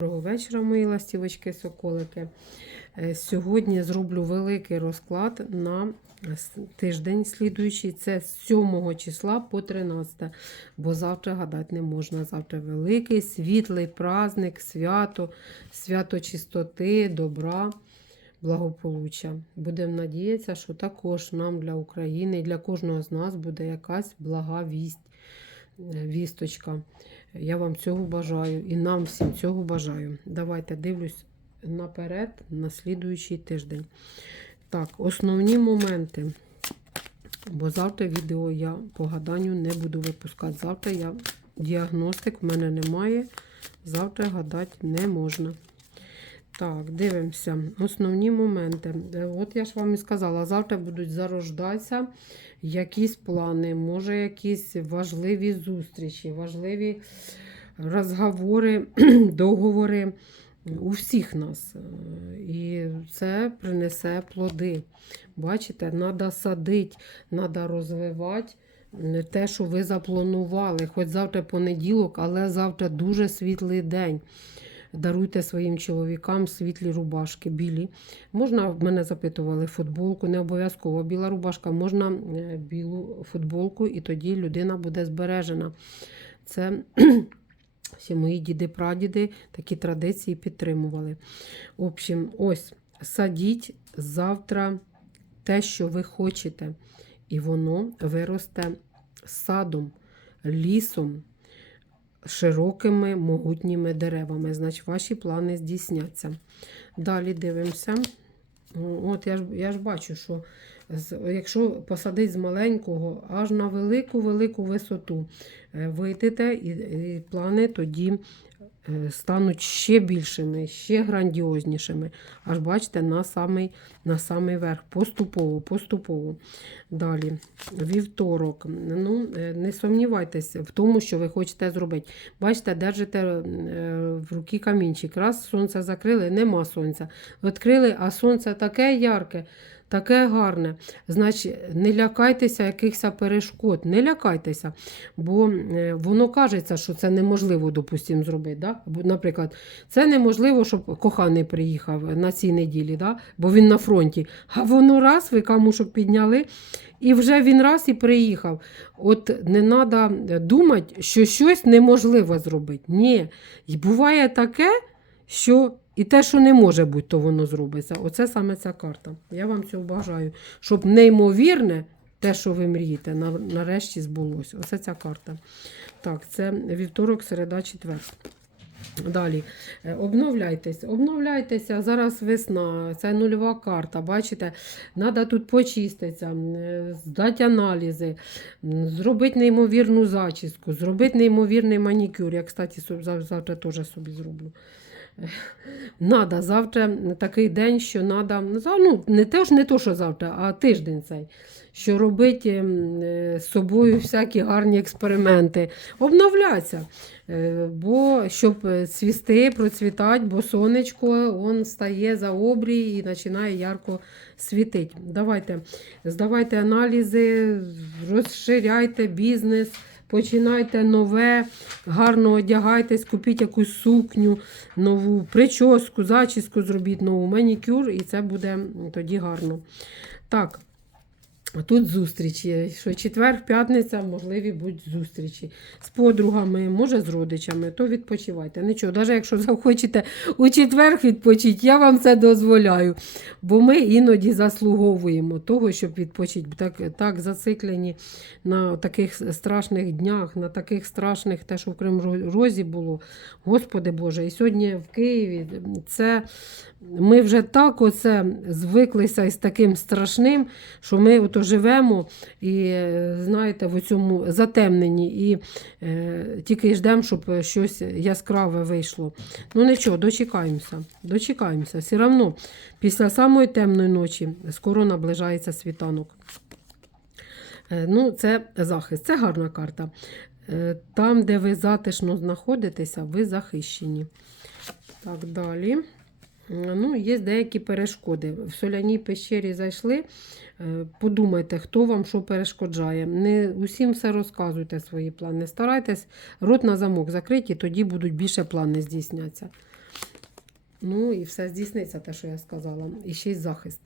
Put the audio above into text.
Доброго вечора, мої ластівочки, соколики. Е, Сьогодні зроблю великий розклад на тиждень слідуючий. Це з 7 числа по 13, бо завтра гадати не можна. Завтра великий, світлий праздник, свято, свято чистоти, добра, благополуччя. Будемо надіятися, що також нам для України і для кожного з нас буде якась блага вість, вісточка. Я вам цього бажаю і нам всім цього бажаю. Давайте дивлюсь наперед на слідуючий тиждень. Так, основні моменти. Бо завтра відео я по гаданню не буду випускати. Завтра я діагностик в мене немає. Завтра гадати не можна. Так, дивимося. Основні моменти. Е, От я ж вам і сказала, завтра будуть зарождатися якісь плани, може, якісь важливі зустрічі, важливі розговори, договори у всіх нас. Е, І це принесе плоди. Бачите, треба садити, треба розвивати. Не те, що ви запланували, хоч завтра понеділок, але завтра дуже світлий день. Даруйте своїм чоловікам світлі рубашки, білі. Можна, в мене запитували футболку, не обов'язково біла рубашка, можна е, білу футболку, і тоді людина буде збережена. Це всі мої діди-прадіди такі традиції підтримували. В общем, ось садіть завтра те, що ви хочете, і воно виросте садом, лісом, широкими могутніми деревами. Значить, ваші плани здійсняться. Далі дивимося. От я ж, я ж бачу, що якщо посадити з маленького аж на велику-велику висоту, е, вийдете, і, і плани тоді стануть ще більшими, ще грандіознішими. Аж бачите, на самий, на самий верх. Поступово, поступово. Далі, вівторок. Ну, е, не сумнівайтесь в тому, що ви хочете зробити. Бачите, держите е, в руки камінчик. Раз сонце закрили, нема сонця. Відкрили, а сонце таке ярке, таке гарне. Значить, не лякайтеся якихось перешкод, не лякайтеся, бо е, воно кажеться, що це неможливо, допустимо, зробити. Да? Наприклад, це неможливо, щоб коханий приїхав на цій неділі, да? бо він на фронті. А воно раз, ви камушок підняли, і вже він раз і приїхав. От не треба думати, що щось неможливо зробити. Ні. І буває таке, що і те, що не може бути, то воно зробиться. Оце саме ця карта. Я вам цього бажаю, щоб неймовірне, те, що ви мрієте, нарешті збулося. Оце ця карта. Так, це вівторок, середа, четвер. Далі, Е, обновляйтесь, обновляйтеся. Зараз весна, це нульова карта. Бачите, треба тут почиститися, е, здати аналізи, зробити неймовірну зачіску, зробити неймовірний манікюр. Я, кстати, завтра теж собі зроблю. Надо завтра такий день, що треба, ну, не те ж не то, що завтра, а тиждень цей, що робити е, з собою всякі гарні експерименти, обновлятися. Е, Бо щоб е, цвісти, процвітати, бо сонечко он стає за обрій і починає ярко світити. Давайте, здавайте аналізи, розширяйте бізнес. Починайте нове, гарно одягайтесь, купіть якусь сукню, нову прическу, зачіску зробіть нову манікюр, і це буде тоді гарно. Так, Тут зустрічі, що четвер, п'ятниця, можливі будуть зустрічі з подругами, може з родичами, то відпочивайте. Нічого, навіть якщо захочете у четвер відпочити, я вам це дозволяю. Бо ми іноді заслуговуємо того, щоб відпочити. Так, так зациклені на таких страшних днях, на таких страшних, те, що в Кримрозі було. Господи Боже, і сьогодні в Києві це. Ми вже так оце звиклися із таким страшним, що ми ото живемо і, е, знаєте, в цьому затемненні і е, тільки ждемо, щоб щось яскраве вийшло. Ну нічого, дочекаємося. Дочекаємося. Все одно, після самої темної ночі скоро наближається світанок. Е, Ну, це захист, це гарна карта. Е, Там, де ви затишно знаходитеся, ви захищені. Так, далі. Ну, є деякі перешкоди. В соляній пещері зайшли. е, Подумайте, хто вам що перешкоджає. Не усім все розказуйте свої плани. Старайтесь рот на замок закриті, тоді будуть більше плани здійснятися. Ну і все здійсниться, те, що я сказала. І ще й захист.